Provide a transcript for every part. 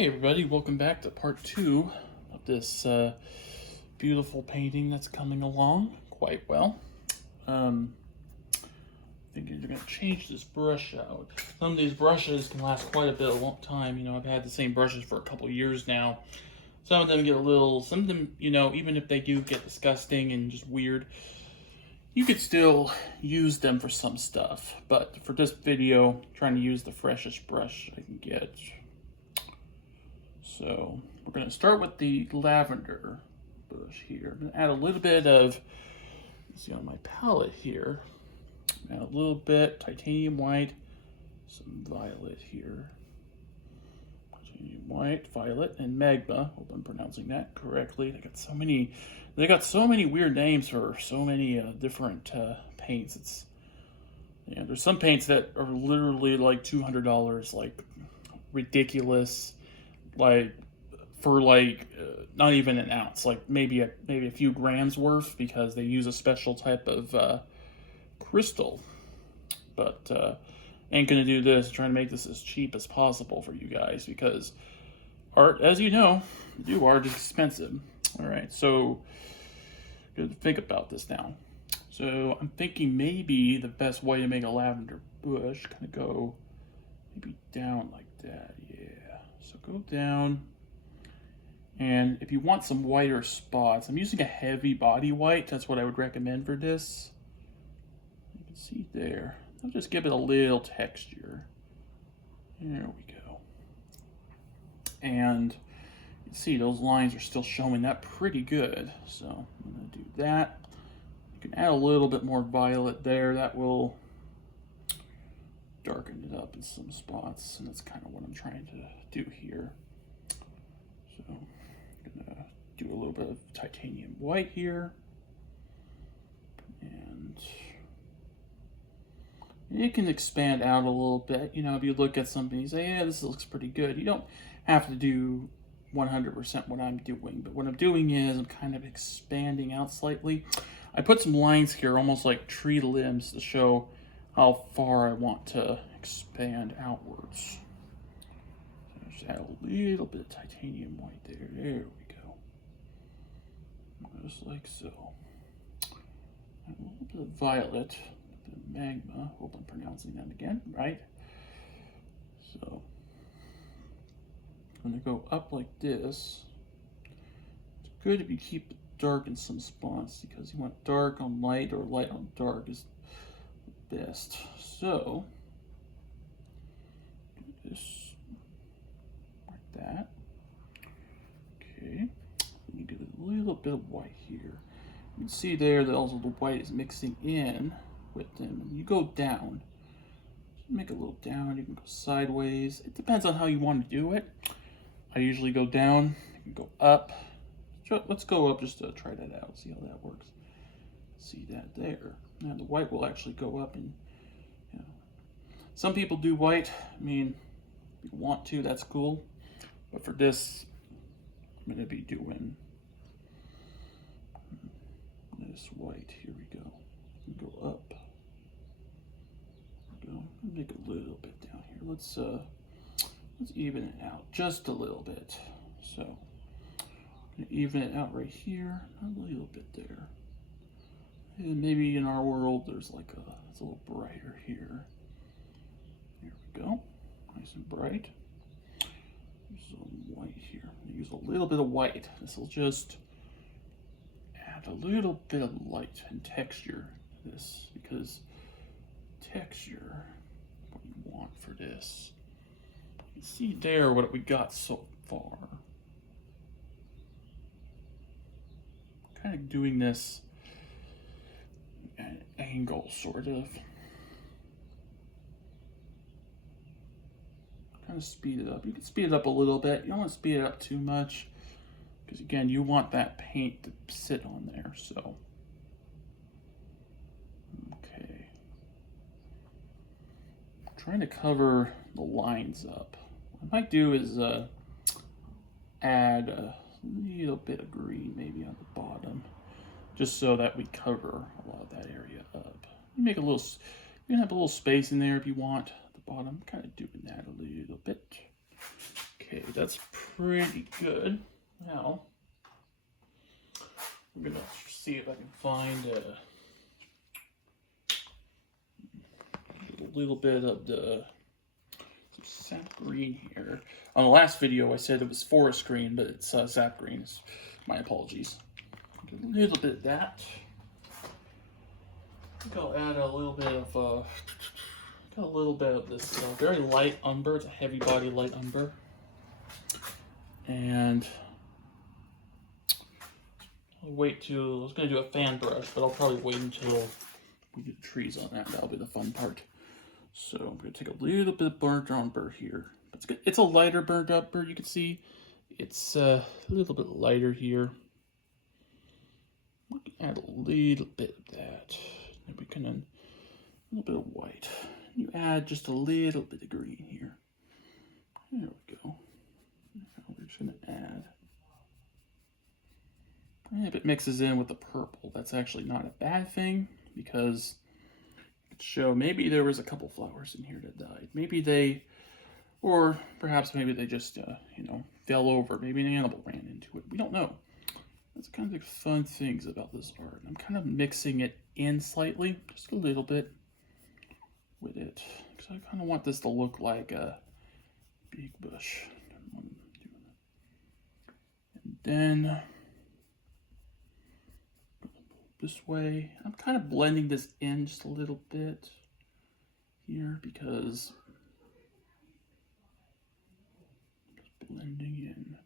Hey everybody, welcome back to part 2 of this beautiful painting that's coming along quite well. Thinking you're going to change this brush out. Some of these brushes can last quite a bit of long time. You know, I've had the same brushes for a couple years now. Some of them get some of them, even if they do get disgusting and just weird, you could still use them for some stuff. But for this video, I'm trying to use the freshest brush I can get. So we're going to start with the lavender bush here. I'm going to add a little bit of, see on my palette here, add a little bit titanium white, some violet here. Titanium white, violet, and magma. Hope I'm pronouncing that correctly. They got so many weird names for so many different paints. There's some paints that are literally like $200, like ridiculous. Like for not even an ounce, like maybe a few grams worth, because they use a special type of crystal. But ain't gonna do this. Trying to make this as cheap as possible for you guys, because art, as you know, art is expensive. All right, so good to think about this now. So I'm thinking maybe the best way to make a lavender bush kind of go maybe down like that. Yeah. So go down, and if you want some whiter spots, I'm using a heavy body white. That's what I would recommend for this. You can see there. I'll just give it a little texture. There we go. And you can see those lines are still showing that pretty good. So I'm going to do that. You can add a little bit more violet there. That will darken it up in some spots, and that's kind of what I'm trying to do here. So I'm gonna do a little bit of titanium white here, and it can expand out a little bit. You know, if you look at something, you say, yeah, this looks pretty good. You don't have to do 100% what I'm doing, but what I'm doing is I'm kind of expanding out slightly. I put some lines here, almost like tree limbs, to show how far I want to expand outwards. So just add a little bit of titanium white there. There we go. Just like so. And a little bit of violet, a bit of magma. Hope I'm pronouncing that again right. So I'm going to go up like this. It's good if you keep it dark in some spots, because you want dark on light, or light on dark is best. So do this like that. Okay, you get a little bit of white here. You can see there that also the white is mixing in with them. And you go down, make a little down. You can go sideways. It depends on how you want to do it. I usually go down. You can go up. Let's go up just to try that out, see how that works. See that there. Now the white will actually go up, and some people do white. I mean, if you want to, that's cool. But for this, I'm going to be doing this white. Here we go. Go up. Go. Make a little bit down here. Let's even it out just a little bit. So I'm going to even it out right here, a little bit there. And maybe in our world, there's like it's a little brighter here. There we go, nice and bright. There's some white here. I'm gonna use a little bit of white. This will just add a little bit of light and texture to this, because texture, what you want for this. You can see there what we got so far. Kind of doing this at an angle, sort of. Kind of speed it up. You can speed it up a little bit. You don't want to speed it up too much, because again, you want that paint to sit on there. So, okay. I'm trying to cover the lines up. What I might do is add a little bit of green maybe on the bottom, just so that we cover a lot of that area up. You make a little, you can have a little space in there if you want at the bottom. I'm kind of doing that a little bit. Okay, that's pretty good. Now, I'm gonna see if I can find a little bit of the sap green here. On the last video, I said it was forest green, but it's sap green. My apologies. A little bit of that. I think I'll add a little bit of this very light umber. It's a heavy body light umber. And I'll wait till, I was going to do a fan brush, but I'll probably wait until we get the trees on that. That'll be the fun part. So I'm going to take a little bit of burnt umber here. It's good. It's a lighter burnt umber, you can see. It's a little bit lighter here. We can add a little bit of that. And we can add a little bit of white. You add just a little bit of green here. There we go. Now we're just going to add. And if it mixes in with the purple, that's actually not a bad thing, because it could show maybe there was a couple flowers in here that died. Maybe they, or perhaps maybe they just, you know, fell over. Maybe an animal ran into it. We don't know. That's kind of the fun things about this art. I'm kind of mixing it in slightly, just a little bit with it, because I kind of want this to look like a big bush. And then this way, I'm kind of blending this in just a little bit here, because just blending in.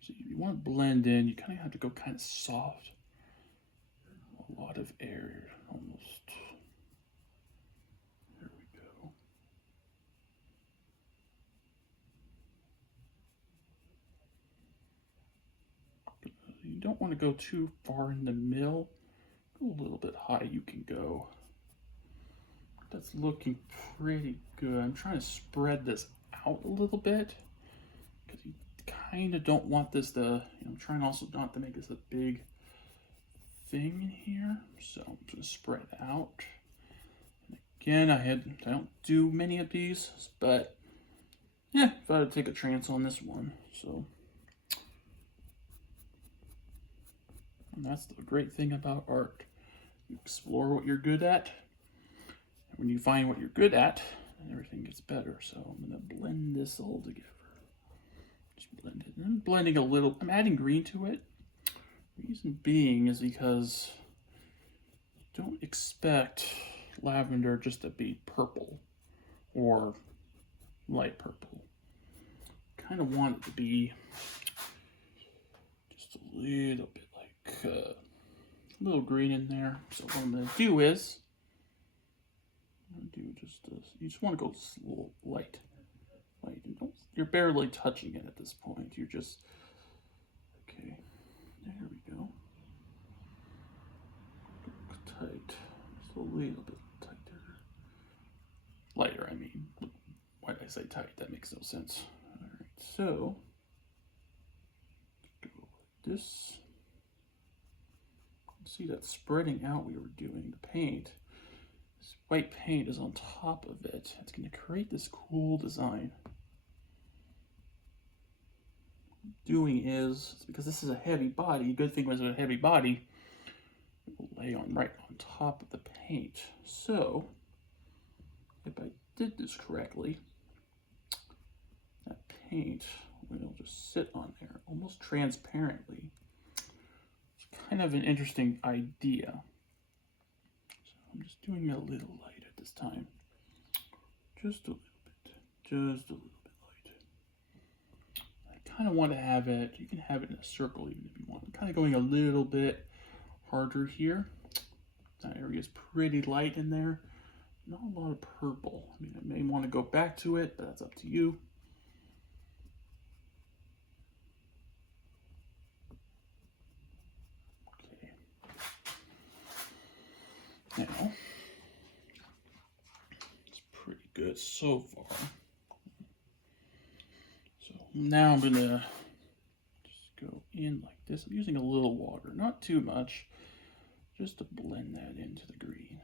So if you want to blend in, you kind of have to go kind of soft. A lot of air, almost. There we go. You don't want to go too far in the middle. Go a little bit high you can go. That's looking pretty good. I'm trying to spread this out a little bit, because you kind of don't want this to, you know, I'm trying also not to make this a big thing in here. So I'm just going to spread out. And again, I don't do many of these, but yeah, if I had to take a chance on this one. So, and that's the great thing about art. You explore what you're good at, and when you find what you're good at, then everything gets better. So I'm going to blend this all together. Just blend it. And I'm blending a little, I'm adding green to it. Reason being is because don't expect lavender just to be purple or light purple. Kind of want it to be just a little bit like a little green in there. So what I'm going to do is, you just want to go slow, light. You're barely touching it at this point. You're just, okay, there we go. Tight, just a little bit tighter. Lighter, I mean. Why did I say tight? That makes no sense. All right, so, go like this. See that spreading out we were doing, the paint. This white paint is on top of it. It's going to create this cool design. Doing is, because this is a heavy body, good thing was a heavy body, it will lay on right on top of the paint. So, if I did this correctly, that paint will just sit on there almost transparently. It's kind of an interesting idea. So I'm just doing it a little light at this time. Just a little bit. Just a little bit. Kind of want to have it, you can have it in a circle even if you want. I'm kind of going a little bit harder here. That area is pretty light in there. Not a lot of purple. I mean, I may want to go back to it, but that's up to you. Okay. Now, it's pretty good so far. Now I'm going to just go in like this. I'm using a little water, not too much, just to blend that into the green.